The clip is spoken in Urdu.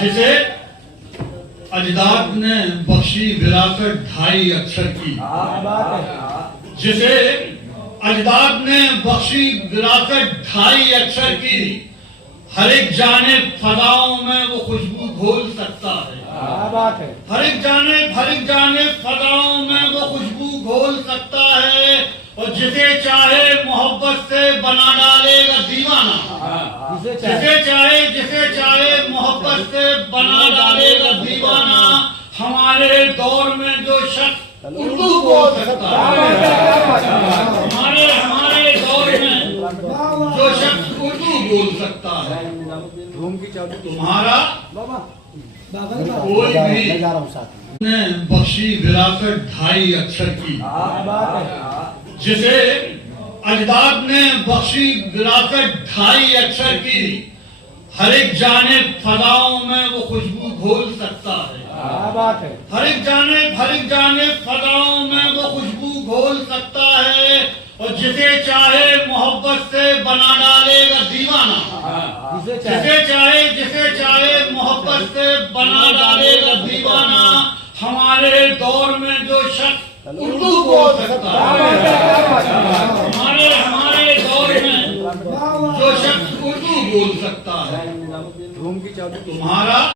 جسے اجداد نے بخشی وراثت ڈھائی اکثر کی، جسے اجداد نے بخشی وراثت ڈھائی اکثر کی، ہر ایک جانب فضاؤں میں وہ خوشبو گھول سکتا ہے، ہر ایک جانب فضاؤں میں وہ خوشبو گھول سکتا ہے، اور جسے چاہے محبت سے بنا ڈالے گا دیوانہ، جسے چاہے محبت سے بنا ڈالے گا دیوانہ، ہمارے دور میں جو شخص اردو بول سکتا ہے، ہمارے دور میں جو شخص اردو بول سکتا ہے، تمہارا کوئی بھی نے بخشی وراثت ڈھائی اکثر کی، جسے اجداد نے بخشی وراثت ڈھائی اکثر کی، ہر ایک جانب فضاؤں میں وہ خوشبو گھول سکتا ہے، ہر ایک جانب فضاؤں میں وہ خوشبو گھول سکتا ہے، اور جسے چاہے محبت سے بنا ڈالے گا دیوانہ، جسے چاہے محبت سے بنا ڈالے گا دیوانہ، ہمارے دور میں جو شخص اردو بول سکتا ہے، ہمارے دور میں جو شخص اردو بول سکتا ہے، تمہارا